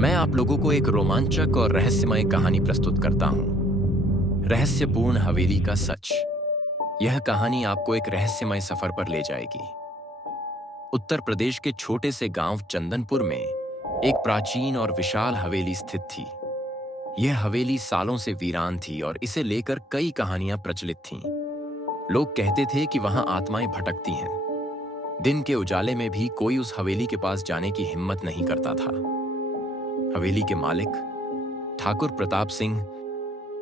मैं आप लोगों को एक रोमांचक और रहस्यमय कहानी प्रस्तुत करता हूं। रहस्यपूर्ण हवेली का सच। यह कहानी आपको एक रहस्यमय सफर पर ले जाएगी। उत्तर प्रदेश के छोटे से गांव चंदनपुर में एक प्राचीन और विशाल हवेली स्थित थी। यह हवेली सालों से वीरान थी और इसे लेकर कई कहानियां प्रचलित थीं। लोग कहते थे कि वहां आत्माएं भटकती हैं। दिन के उजाले में भी कोई उस हवेली के पास जाने की हिम्मत नहीं करता था। हवेली के मालिक ठाकुर प्रताप सिंह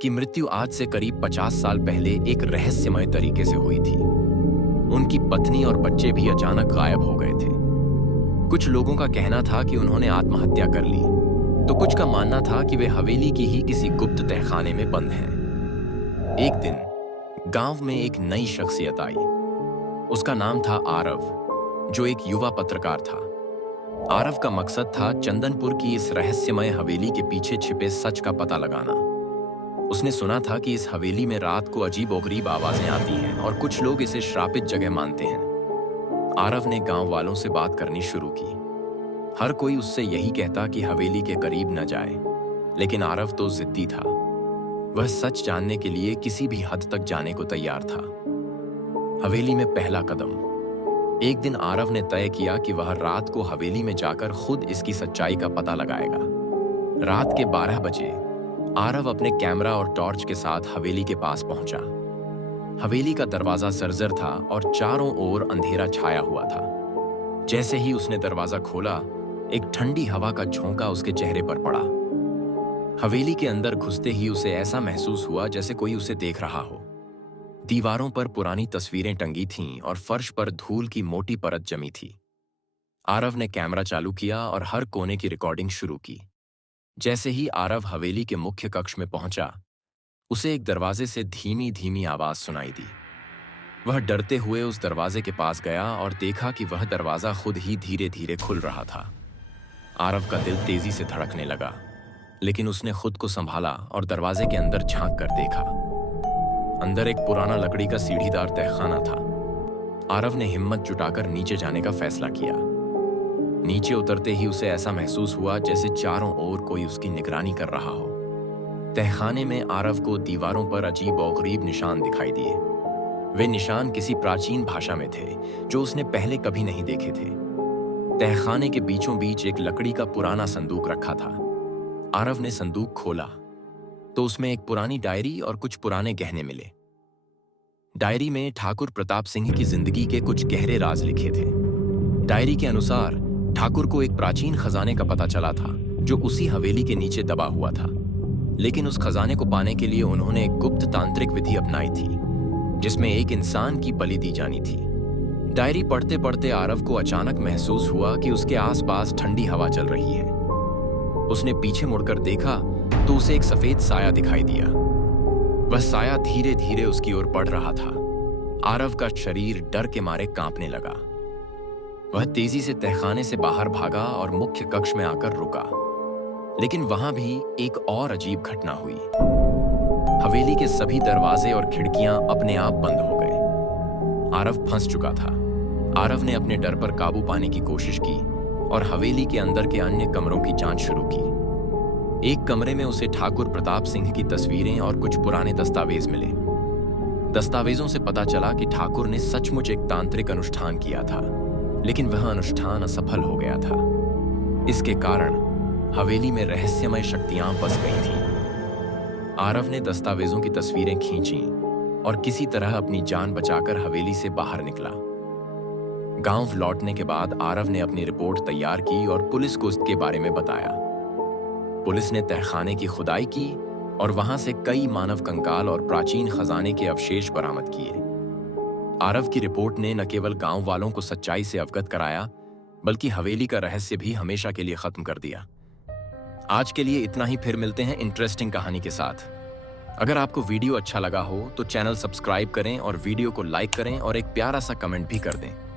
की मृत्यु आज से करीब 50 साल पहले एक रहस्यमय तरीके से हुई थी। उनकी पत्नी और बच्चे भी अचानक गायब हो गए थे। कुछ लोगों का कहना था कि उन्होंने आत्महत्या कर ली, तो कुछ का मानना था कि वे हवेली की ही किसी गुप्त तहखाने में बंद हैं। एक दिन गांव में एक नई शख्सियत आई। उसका नाम था आरव, जो एक युवा पत्रकार था। आरव का मकसद था चंदनपुर की इस रहस्यमय हवेली के पीछे छिपे सच का पता लगाना। उसने सुना था कि इस हवेली में रात को अजीबोगरीब आवाजें आती हैं और कुछ लोग इसे श्रापित जगह मानते हैं। आरव ने गांव वालों से बात करनी शुरू की। हर कोई उससे यही कहता कि हवेली के करीब न जाए, लेकिन आरव तो जिद्दी था। वह सच जानने के लिए किसी भी हद तक जाने को तैयार था। हवेली में पहला कदम। एक दिन आरव ने तय किया कि वह रात को हवेली में जाकर खुद इसकी सच्चाई का पता लगाएगा। रात के 12 बजे आरव अपने कैमरा और टॉर्च के साथ हवेली के पास पहुंचा। हवेली का दरवाजा जर्जर था और चारों ओर अंधेरा छाया हुआ था। जैसे ही उसने दरवाजा खोला, एक ठंडी हवा का झोंका उसके चेहरे पर पड़ा। हवेली के अंदर घुसते ही उसे ऐसा महसूस हुआ जैसे कोई उसे देख रहा हो। दीवारों पर पुरानी तस्वीरें टंगी थीं और फर्श पर धूल की मोटी परत जमी थी। आरव ने कैमरा चालू किया और हर कोने की रिकॉर्डिंग शुरू की। जैसे ही आरव हवेली के मुख्य कक्ष में पहुंचा, उसे एक दरवाजे से धीमी धीमी आवाज सुनाई दी। वह डरते हुए उस दरवाजे के पास गया और देखा कि वह दरवाजा खुद ही धीरे धीरे खुल रहा था। आरव का दिल तेजी से धड़कने लगा, लेकिन उसने खुद को संभाला और दरवाजे के अंदर झांक कर देखा। अंदर एक पुराना लकड़ी का सीढ़ीदार तहखाना था। आरव ने हिम्मत जुटाकर नीचे जाने का फैसला किया। नीचे उतरते ही उसे ऐसा महसूस हुआ जैसे चारों ओर कोई उसकी निगरानी कर रहा हो। तहखाने में आरव को दीवारों पर अजीब-ओ-गरीब निशान दिखाई दिए। वे निशान किसी प्राचीन भाषा में थे, जो उसने पहले कभी नहीं देखे थे। तहखाने के बीचों बीच एक लकड़ी का पुराना संदूक रखा था। आरव ने संदूक खोला तो उसमें एक पुरानी डायरी और कुछ पुराने गहने मिले। डायरी में ठाकुर प्रताप सिंह की जिंदगी के कुछ गहरे राज लिखे थे। डायरी के अनुसार ठाकुर को एक प्राचीन खजाने का पता चला था, जो उसी हवेली के नीचे दबा हुआ था। लेकिन उस खजाने को पाने के लिए उन्होंने एक गुप्त तांत्रिक विधि अपनाई थी, जिसमें एक इंसान की बलि दी जानी थी। डायरी पढ़ते पढ़ते आरव को अचानक महसूस हुआ कि उसके आसपास ठंडी हवा चल रही है। उसने पीछे मुड़कर देखा तो उसे एक सफेद साया दिखाई दिया। वह साया धीरे धीरे उसकी ओर बढ़ रहा था। आरव का शरीर डर के मारे कांपने लगा। वह तेजी से तहखाने से बाहर भागा और मुख्य कक्ष में आकर रुका। लेकिन वहां भी एक और अजीब घटना हुई। हवेली के सभी दरवाजे और खिड़कियां अपने आप बंद हो गए। आरव फंस चुका था। आरव ने अपने डर पर काबू पाने की कोशिश की और हवेली के अंदर के अन्य कमरों की जांच शुरू की। एक कमरे में उसे ठाकुर प्रताप सिंह की तस्वीरें और कुछ पुराने दस्तावेज मिले। दस्तावेजों से पता चला कि ठाकुर ने सचमुच एक तांत्रिक अनुष्ठान किया था, लेकिन वह अनुष्ठान असफल हो गया था। इसके कारण हवेली में रहस्यमय शक्तियां बस गई थीं। आरव ने दस्तावेजों की तस्वीरें खींची और किसी तरह अपनी जान बचाकर हवेली से बाहर निकला। गांव लौटने के बाद आरव ने अपनी रिपोर्ट तैयार की और पुलिस को इसके बारे में बताया। पुलिस ने तहखाने की खुदाई की और वहां से कई मानव कंकाल और प्राचीन खजाने के अवशेष बरामद किए। आरव की रिपोर्ट ने न केवल गांव वालों को सच्चाई से अवगत कराया, बल्कि हवेली का रहस्य भी हमेशा के लिए खत्म कर दिया। आज के लिए इतना ही, फिर मिलते हैं इंटरेस्टिंग कहानी के साथ। अगर आपको वीडियो अच्छा लगा हो तो चैनल सब्सक्राइब करें और वीडियो को लाइक करें और एक प्यारा सा कमेंट भी कर दें।